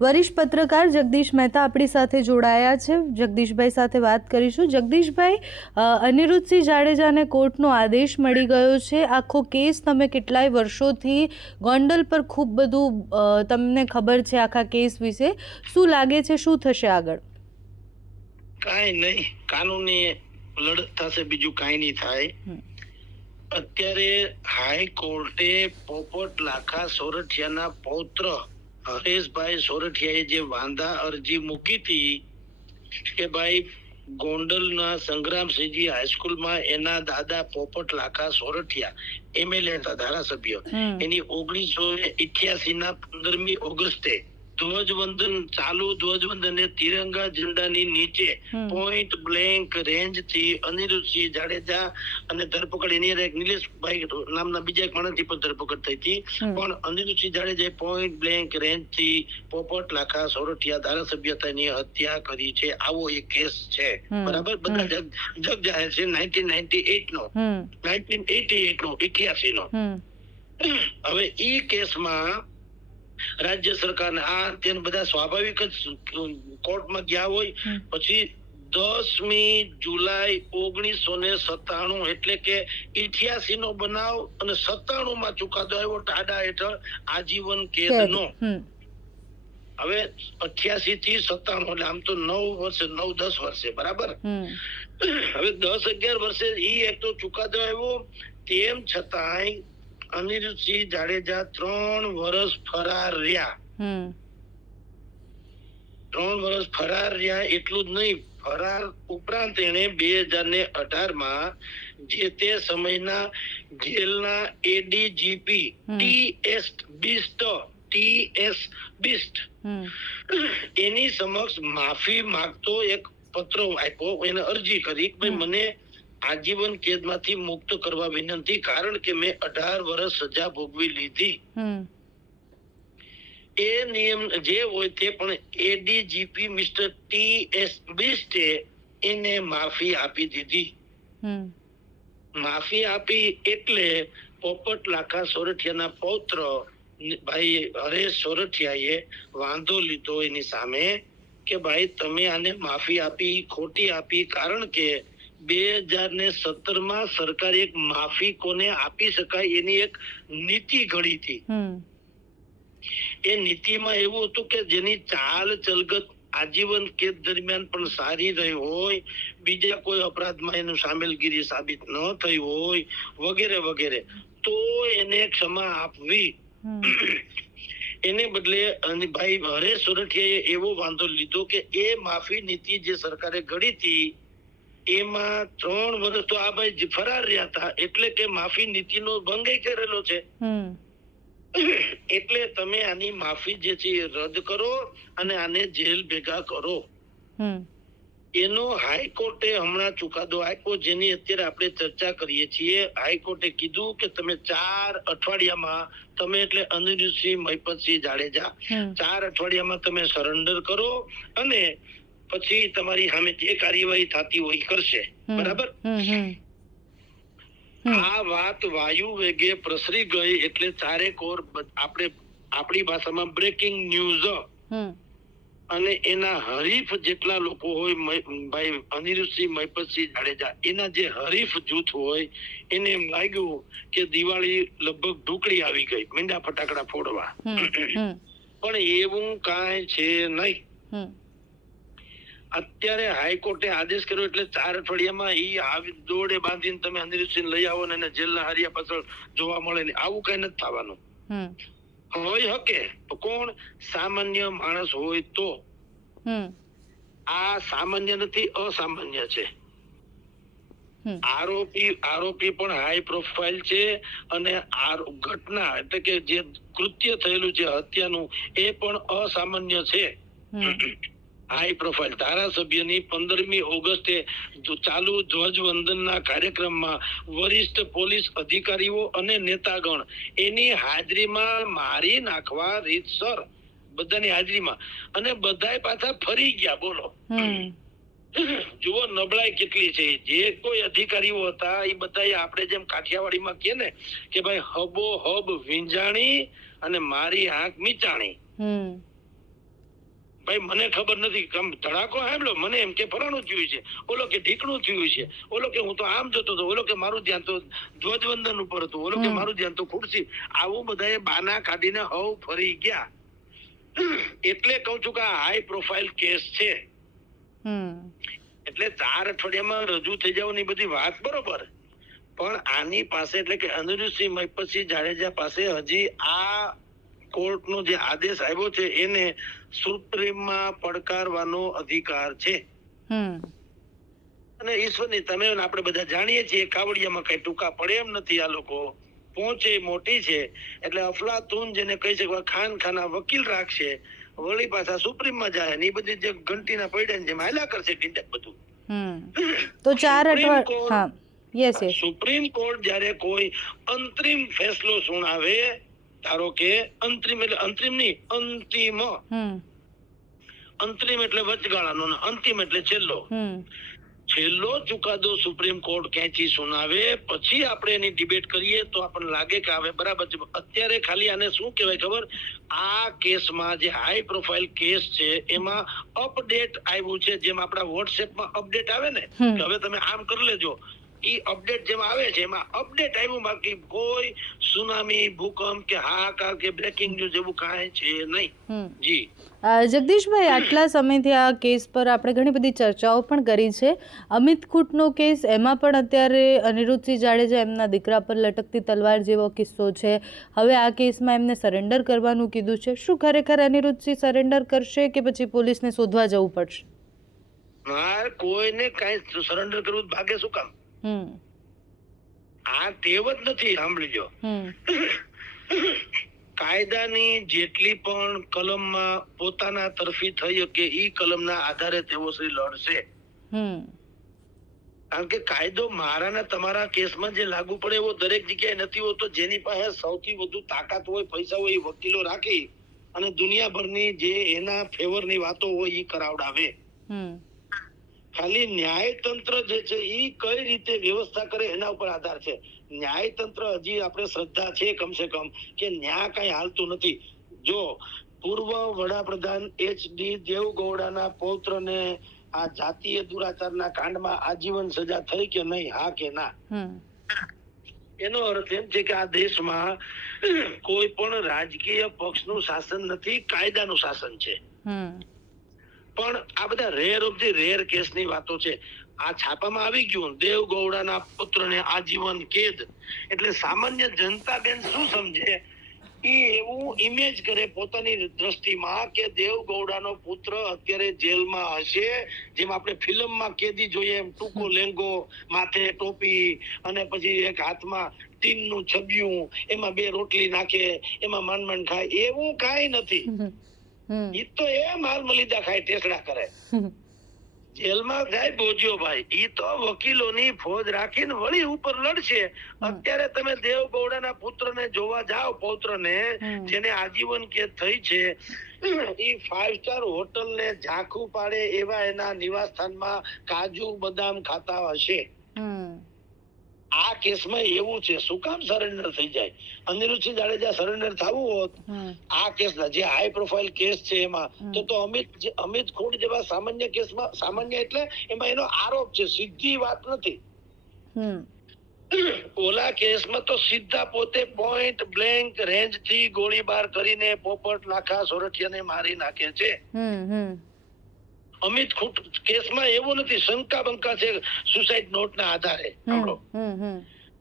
વરિષ્ઠ પત્રકાર જગદીશ મહેતા આપણી સાથે જોડાયા છે. જગદીશભાઈ સાથે વાત કરીશું. જગદીશભાઈ, અનિરુદ્ધસિંહ જાડેજાને કોર્ટનો આદેશ મળી ગયો છે. આખો કેસ તમે કેટલાય વર્ષોથી ગોંડલ પર ખૂબ બધું તમને ખબર છે આખા કેસ વિશે. શું લાગે છે, શું થશે આગળ? કાંઈ નહીં, કાનૂની લડત થશે, બીજું કાંઈ નહીં થાય. અત્યારે હાઈકોર્ટે પોપટ લાખા સોરઠિયાના પૌત્ર હરેશભાઈ સોરઠિયાએ જે વાંધા અરજી મૂકી હતી કે ભાઈ ગોંડલના સંગ્રામસિંહજી હાઈસ્કૂલમાં એના દાદા પોપટ લાખા સોરઠિયા એમએલએ હતા, ધારાસભ્ય, એની 1988 ના 15મી ઓગસ્ટે ધ્વજવંદન ચાલુ ધ્વજવંદન તિરંગા ઝંડાની નીચે પોઈન્ટ બ્લેન્ક રેન્જ થી અનિરુદ્ધસિંહ જાડેજા અને ધરપકડ એની એક નિલેશભાઈ નામના બીજા એક માણસની પણ ધરપકડ થઈ હતી. પણ અનિરુદ્ધસિંહ જાડેજાએ પોઈન્ટ બ્લેન્ક રેન્જ થી પોપટ લાખા સોરઠિયા ધારાસભ્યતાની હત્યા કરી છે. આવો એક કેસ છે, બરાબર? બધા જગ જાહેર છે. 1988 નો 88 નો. હવે ઈ કેસમાં રાજ્ય સરકારને આ તેને બધા સ્વાભાવિક જ કોર્ટમાં ગયા હોય. પછી 10મી જુલાઈ 1997 એટલે કે 88 નો બનાવ અને 97 માં ચુકાદો આવ્યો ટાડા હેઠળ આજીવન કેદનો. હવે 88 થી 97 એટલે આમ તો 9-10 વર્ષે, બરાબર? હવે 10-11 વર્ષે ઈ એક તો ચુકાદો આવ્યો. તેમ છતાંય અનિરુદ્ધસિંહ જાડેજા 3 વર્ષ ફરાર રહ્યા. 3 વર્ષ ફરાર રહ્યા. એટલું જ નહીં, ફરાર ઉપરાંત એને 2018 માં જે તે સમયના જેલના એડીજીપી ટીએસ બિસ્ટ એની સમક્ષ માફી માંગતો એક પત્ર આપ્યો. એને અરજી કરી કે ભાઈ મને આજીવન કેદમાંથી મુક્ત કરવા વિનંતી, કારણ કે મેં 18 વર્ષ સજા ભોગવી લીધી. એ નિયમ જે હોય તે પણ એડીજીપી મિસ્ટર ટીએસ બિસ્ટે એને માફી આપી દીધી. માફી આપી એટલે પોપટ લાખા સોરઠિયાના પૌત્ર ભાઈ હરેશ સોરઠિયાએ વાંધો લીધો એની સામે કે ભાઈ તમે આને માફી આપી, ખોટી આપી. કારણ કે 2017 માં સરકારે એક માફી કોને આપી શકાય એની એક નીતિ ઘડી હતી. એ નીતિમાં એવું હતું કે જેની ચાલ ચલગત આજીવન કેદ દરમિયાન પણ સારી રહી હોય, બીજા કોઈ અપરાધમાં એનું સામેલગીરી સાબિત ન થઈ હોય, વગેરે વગેરે, તો એને ક્ષમા આપવી. એને બદલે ભાઈ હરેશ સોરઠિયાએ એવો વાંધો લીધો કે એ માફી નીતિ જે સરકારે ઘડી હતી એમાં 3 વર્ષ તો આ ભાઈ ફરાર રહ્યા હતા, એટલે કે માફી નીતિનો ભંગ કરેલો છે. એટલે તમે આની માફી જે છે એ રદ કરો અને આને જેલ ભેગા કરો. એનો હાઈકોર્ટે હમણાં ચુકાદો આપ્યો, જેની અત્યારે આપણે ચર્ચા કરીએ છીએ. હાઈકોર્ટે કીધું કે તમે 4 અઠવાડિયામાં તમે એટલે અનિરુદ્ધસિંહ મહિપતસિંહ જાડેજા 4 અઠવાડિયામાં તમે સરેન્ડર કરો અને પછી તમારી સામે જે કાર્યવાહી થતી હોય કરશે, બરાબર? આ વાત વાયુ વેગે પ્રસરી ગઈ એટલે ચારેક ઓર આપણે આપણી ભાષામાં બ્રેકિંગ ન્યૂઝ. અને એના હરીફ જેટલા લોકો હોય, ભાઈ અનિરુદ્ધસિંહ મહિપતસિંહ જાડેજા એના જે હરીફ જૂથ હોય એને એમ લાગ્યું કે દિવાળી લગભગ ઢુકડી આવી ગઈ, મીંડા ફટાકડા ફોડવા. પણ એવું કાંઈ છે નહીં. અત્યારે હાઈકોર્ટે આદેશ કર્યો એટલે 4 અઠવાડિયામાં ઈ આવી દોડે બાંધીને તમે અનિરુદ્ધસિંહ લઈ આવો ને એને જેલના હારિયા પાછળ જોવા મળે ને, આવું કઈ નથી થવાનું. હોય શકે તો કોણ? સામાન્ય માણસ હોય તો. આ સામાન્ય નથી, અસામાન્ય છે. આરોપી પણ હાઈ પ્રોફાઇલ છે અને ઘટના એટલે કે જે કૃત્ય થયેલું છે હત્યાનું એ પણ અસામાન્ય છે. હાઈ પ્રોફાઇલ ધારાસભ્યની 15મી ઓગસ્ટે ચાલુ ધ્વજવંદનના કાર્યક્રમમાં વરિષ્ઠ પોલીસ અધિકારીઓ અને નેતાગણ એની હાજરીમાં મારી નાખવા રીતસર, બધાની હાજરીમાં, અને બધાય પાછા ફરી ગયા. બોલો, જુઓ નબળાઈ કેટલી છે. જે કોઈ અધિકારીઓ હતા એ બધા આપણે જેમ કાઠિયાવાડીમાં કહે ને કે ભાઈ હબો હબ વીંજાણી અને મારી આંખ મીચાણી. ભાઈ મને ખબર નથી, ધડાકો સાંભળ્યો, મને એમ કે ફલાણું થયું છે, ઓલો કે ઢીકણું થયું છે, ઓલો કે હું તો આમ જતો હતો, ઓલો કે મારું ધ્યાન તો ધ્વજવંદન ઉપર હતું, ઓલો કે મારું ધ્યાન તો ખુરશી. આવું બધાએ બાના કાઢીને હવ ફરી ગયા. એટલે કહું છું કે આ હાઈ પ્રોફાઇલ કેસ છે. એટલે 4 અઠવાડિયામાં રજૂ થઈ જવાની બધી વાત બરોબર, પણ આની પાસે એટલે કે અનિરુદ્ધસિંહ મહિપતસિંહ જાડેજા પાસે હજી આ કોર્ટનો જે આદેશ આવ્યો છે એને સુપ્રીમમાં પડકારવાનો અધિકાર છે. અને ઈશ્વરની તમે આપણે બધા જાણીએ છીએ કાવડિયામાં કઈ ટૂંકા પડે એમ નથી. આ લોકો પહોંચે મોટી છે એટલે અફલાતુન જેને કહી શકે ખાના વકીલ રાખશે, વળી પાછા સુપ્રીમમાં જાય ને એ બધી જે ઘંટીના પડ્યા જેમ હાલ્યા કરશે ટીંડક બધું. તો 4 અઠવાડિયા સુપ્રીમ કોર્ટ જ્યારે કોઈ અંતરિમ ફેસલો સુનાવે, ધારો કે અંતરિમ એટલે અંતરિમ નહીં, અંતરિમ એટલે વચગાળાનો ને અંતિમ એટલે છેલ્લો ચુકાદો સુપ્રીમ કોર્ટ ખેંચી સુનાવે પછી આપણે એની ડિબેટ કરીએ તો આપણને લાગે કે હવે બરાબર છે. અત્યારે ખાલી આને શું કહેવાય ખબર, આ કેસમાં જે હાઈ પ્રોફાઇલ કેસ છે એમાં અપડેટ આવ્યું છે. જેમ આપણા વોટ્સએપમાં અપડેટ આવે ને કે હવે તમે આમ કરી લેજો, ઈ અપડેટ જેમ આવે છે એમાં અપડેટ આવ્યું, બાકી કોઈ સુનામી, ભૂકંપ કે હાહાકાર કે બ્રેકિંગ ન્યૂઝ એવું કાંઈ છે નહીં. જી જગદીશભાઈ, આટલા સમયથી આ કેસ પર આપણે ઘણી બધી ચર્ચાઓ પણ કરી છે. અમિત ખૂંટનો કેસ, એમાં પણ અત્યારે અનિરુદ્ધસિંહ જાડેજા એમના દીકરા પર લટકતી તલવાર જેવો કિસ્સો છે. હવે આ કેસમાં એમને સરેન્ડર કરવાનું કીધું છે. શું ખરેખર અનિરુદ્ધસિંહ સરેન્ડર કરશે કે પછી પોલીસને શોધવા જવું પડશે? કોઈને કાંઈ સરેન્ડર કરવું ભાગે શું કામ? આ ટેવ જ નથી. સાંભળીજો, કાયદાની જેટલી પણ કલમમાં પોતાના તરફી થઈ શકે ઈ કલમના આધારે તેઓ શ્રી લડશે. કારણ કે કાયદો મારા ને તમારા કેસમાં જે લાગુ પડે એવો દરેક જગ્યાએ નથી હોતો. જેની પાસે સૌથી વધુ તાકાત હોય, પૈસા હોય, એ વકીલો રાખી અને દુનિયાભરની જે એના ફેવરની વાતો હોય એ કરાવડાવે. ખાલી ન્યાયતંત્ર જે છે એ કઈ રીતે વ્યવસ્થા કરે એના ઉપર આધાર છે. ન્યાયતંત્ર હજી આપણે શ્રદ્ધા છે કમસે કમ કે ન્યાય કઈ હાલતું નથી. જો પૂર્વ વડાપ્રધાન HD દેવગૌડાના પૌત્રને આ જાતીય દુરાચારના કાંડમાં આજીવન સજા થઈ કે નહીં, હા કે ના? એનો અર્થ એમ છે કે આ દેશમાં કોઈ પણ રાજકીય પક્ષનું શાસન નથી, કાયદાનું શાસન છે. પણ આ બધા રેર ઓફ ધી રેર કેસની વાતો છે. આ છાપામાં આવી ગયું દેવગૌડાના પુત્રને આજીવન કેદ, એટલે સામાન્ય જનતા બેન શું સમજે, એવું ઇમેજ કરે પોતાની દ્રષ્ટિમાં કે દેવગૌડાનો પુત્ર અત્યારે જેલમાં હશે. જેમ આપણે ફિલ્મમાં કેદી જોઈએ એમ ટૂંકો લેંગો, માથે ટોપી અને પછી એક હાથમાં ટીનનું છબિયું, એમાં 2 રોટલી નાખે, એમાં માંડ ખાય, એવું કાંઈ નથી. ઈ તો એ માલ મલીદા ખાય, ટેસડા કરે, જેલમાં જાય બોજ્યો ભાઈ. ઈ તો વકીલોની ફોજ રાખીને વળી ઉપર લડશે. અત્યારે તમે દેવગૌડાના પુત્રને જોવા જાઓ, પૌત્રને જેને આજીવન કેદ થઈ છે, ઈ 5 સ્ટાર હોટલ ને ઝાંખું પાડે એવા એના નિવાસ સ્થાનમાં કાજુ બદામ ખાતા હશે. આ કેસમાં એવું છે. શું કામ સરેન્ડર થઈ જાય? અનિરુદ્ધસિંહ જાડેજા સરેન્ડર થવું હોત આ કેસના જે હાઈ પ્રોફાઇલ કેસ છે એમાં તો અમિત ખૂંટ જેવા સામાન્ય કેસમાં, સામાન્ય એટલે એમાં એનો આરોપ છે, સીધી વાત નથી. ઓલા કેસમાં તો સીધા પોતે પોઈન્ટ બ્લેન્ક રેન્જ થી ગોળીબાર કરીને પોપટ લાખા સોરઠિયાને મારી નાખે છે. અમિત ખૂંટ કેસમાં એવું નથી, શંકા બંકા છે સુસાઇડ નોટના આધારે.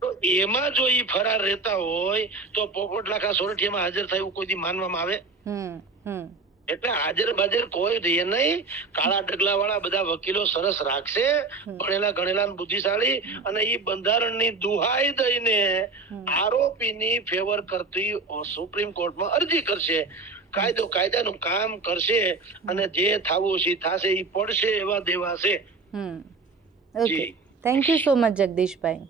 તો એમાં જો ઈ ફરાર રહેતા હોય તો પોપટ લાખા સોરઠિયામાં હાજર થયું કોઈ દી માનવામાં આવે? એટલે હાજર બાજર કોઈ રહે નહીં. કાળા ડગલા વાળા બધા વકીલો સરસ રાખશે, ભણેલા ગણેલા બુદ્ધિશાળી, અને ઈ બંધારણની દુહાઈ દઈને આરોપીની ફેવર કરતી સુપ્રીમ કોર્ટમાં અરજી કરશે. કાયદો કાયદાનું કામ કરશે અને જે થાવું છે થશે, ઈ પડશે એવા દેવા છે. Okay, thank you so much Jagdishbhai.